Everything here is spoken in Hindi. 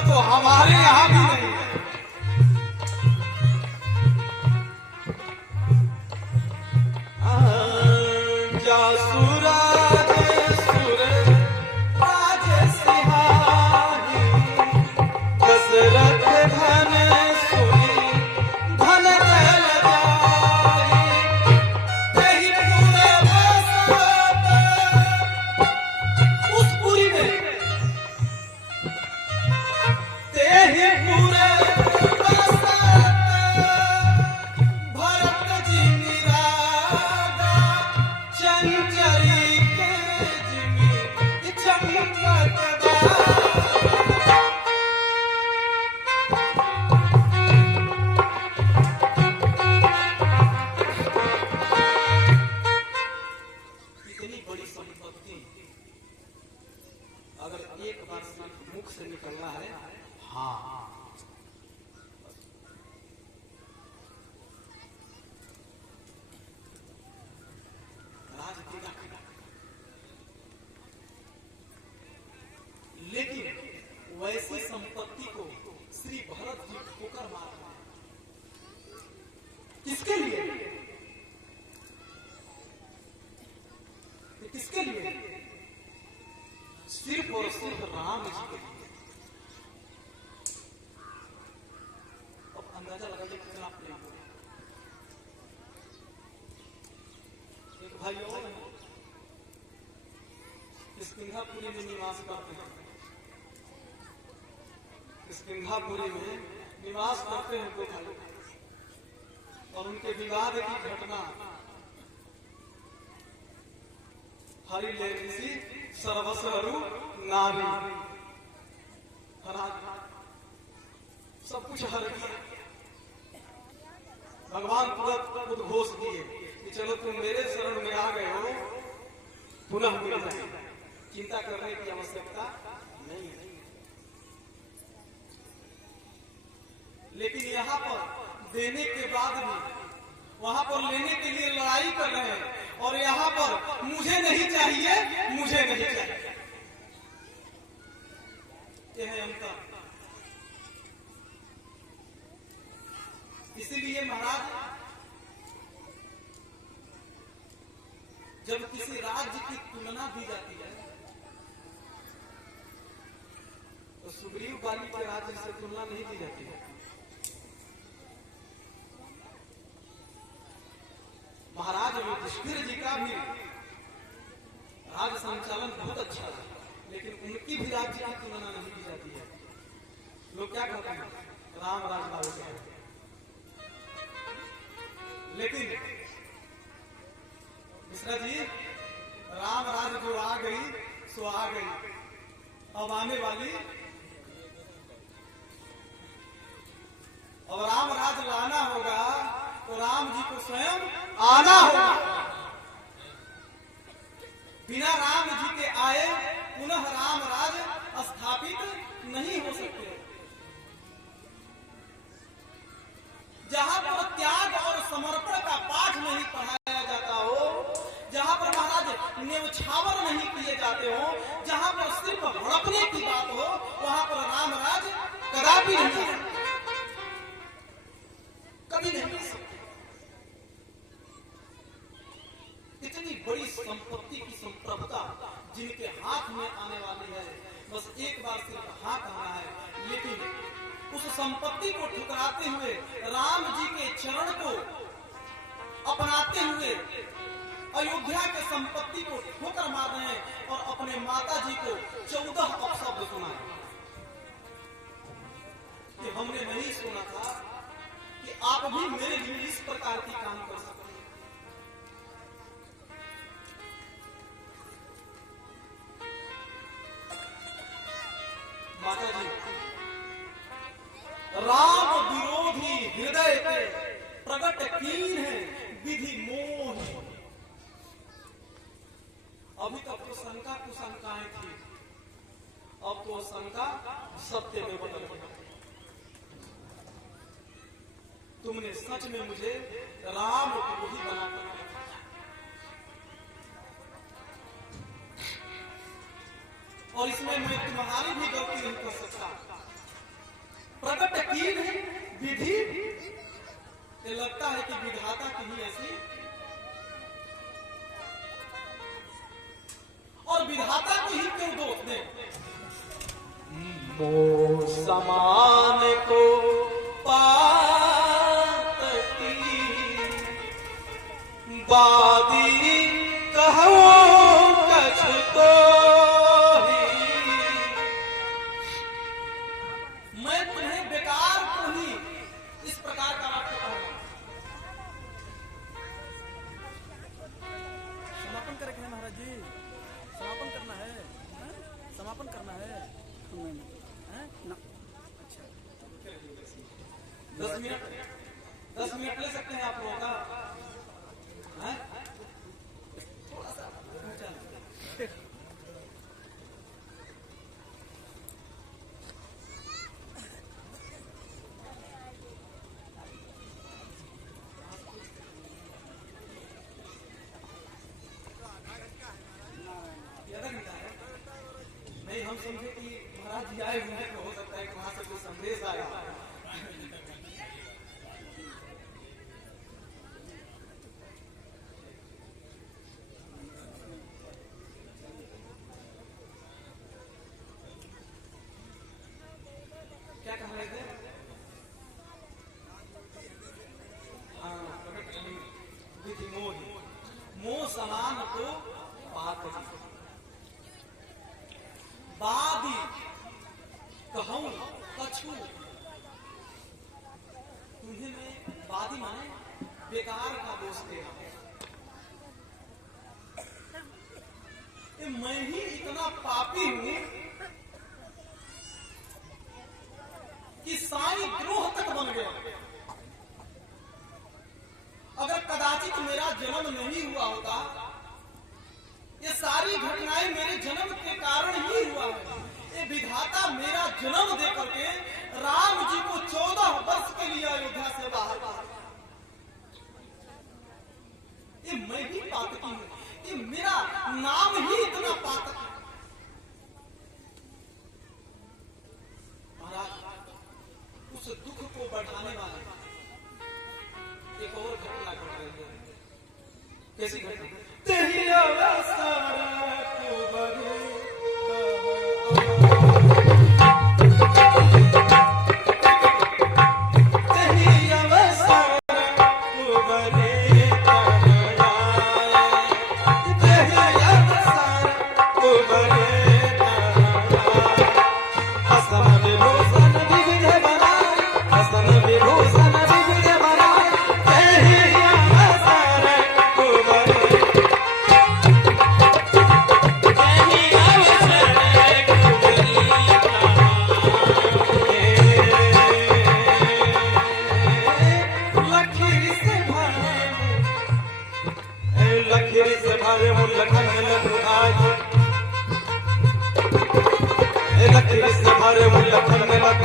तो हमारे यहाँ भी नहीं है। अगर एक बार मुख से निकलना है, हाँ, लेकिन वैसी संपत्ति को श्री भरत जी ठोकर मार रहे हैं। किसके लिए? किसके लिए? सिर्फ और सिर्फ राम जी के लिए। अब अंदाजा लगा लीजिए कितना प्रेम हो। एक भाई और इस सिंगापुरी में निवास करते हैं। इस सिंगापुरी में निवास करते हैं दो भाई, और उनके विवाद की घटना हरि ले ऋषि सर्वस्वरु नारी, सब कुछ हर दिया। भगवान तुरंत उद्घोष दिए कि चलो तुम मेरे शरण में आ गए हो, पुनः मिल जाए, चिंता करने की आवश्यकता नहीं है। लेकिन यहाँ पर देने के बाद भी वहां पर लेने के लिए लड़ाई कर रहे हैं, और यहाँ पर मुझे नहीं चाहिए, मुझे नहीं चाहिए। यह है अंतर। इसीलिए महाराज, जब किसी राज्य की तुलना दी जाती है तो सुग्रीव बाली के राज्य से तुलना नहीं की जाती है। महाराज युधिष्ठिर जी का भी राज्य संचालन बहुत अच्छा है, लेकिन उनकी भी राज्य की तुलना नहीं की जाती है। लोग क्या कहते हैं? राम राज बाबू कहते हैं। लेकिन मिश्रा जी, राम राज जो आ गई सो आ गई, अब आने वाली, अब राम राज लाना होगा तो राम जी को स्वयं आना होगा। बिना राम जी के आए पुनः राम राज स्थापित नहीं हो सकते। जहां पर त्याग और समर्पण का पाठ नहीं पढ़ाया जाता हो, जहां पर महाराज न्यौछावर नहीं किए जाते हो, जहां पर सिर्फ हड़पने की बात हो, वहां पर राम राज कदापि नहीं, कभी नहीं। इतनी बड़ी संपत्ति की संप्रभुता जिनके हाथ में आने वाली है, बस एक बार सिर्फ हाथ आना है। लेकिन उस संपत्ति को ठुकराते हुए, राम जी के चरण को अपनाते हुए अयोध्या के संपत्ति को ठोकर मार रहे हैं, और अपने माता जी को 14 अपशब्द सुनाए कि हमने नहीं सुना था कि आप भी मेरे लिए इस प्रकार की काम कर सकते हैं। प्रगट कीन है विधि मोह। अभी तक तो शंका कुशंकाएं थी, अब तो शंका सत्य में बदल गई। तुमने सच में मुझे राम द्रोही बनाकर और इसमें मैं तुम्हारी भी गलती नहीं कर सकता। प्रगट कीन है विधि, ये लगता है कि विधाता की ही ऐसी, और विधाता को ही क्यों दोष दे। मोह समान को पातकी बादी कहो कछ तो ही। मैं तुम्हें बेकार को ही इस प्रकार का वाक्य कहूंगा। समापन करके है महाराज जी, समापन करना है, समापन करना है ना। अच्छा 10 मिनट ले सकते हैं आप लोगों का, थोड़ा सा नहीं, हम समझे कि महाराज जी आए हुए हैं, तो हो सकता है कि वहां से कोई संदेश आया। क्या कह रहे थे? विधि मोह, मोह समान को पात बादी कहूं कछु। तुम्हें मैं बादी माने बेकार का दोष दे रहा हूं। मैं ही इतना पापी हूं कि साईं द्रोह तक बन गया। अगर कदाचित मेरा जन्म नहीं हुआ होता, ये सारी घटनाएं मेरे जन्म के कारण ही हुआ है। ये विधाता मेरा जन्म दे करके राम जी को 14 वर्ष के लिए अयोध्या से बाहर कर, ये मैं ही पातकी हूं, ये मेरा नाम ही इतना पातक है। महाराज, उस दुख को बढ़ाने वाला एक और घटना घट रही है। कैसी घटना? तेरी लखन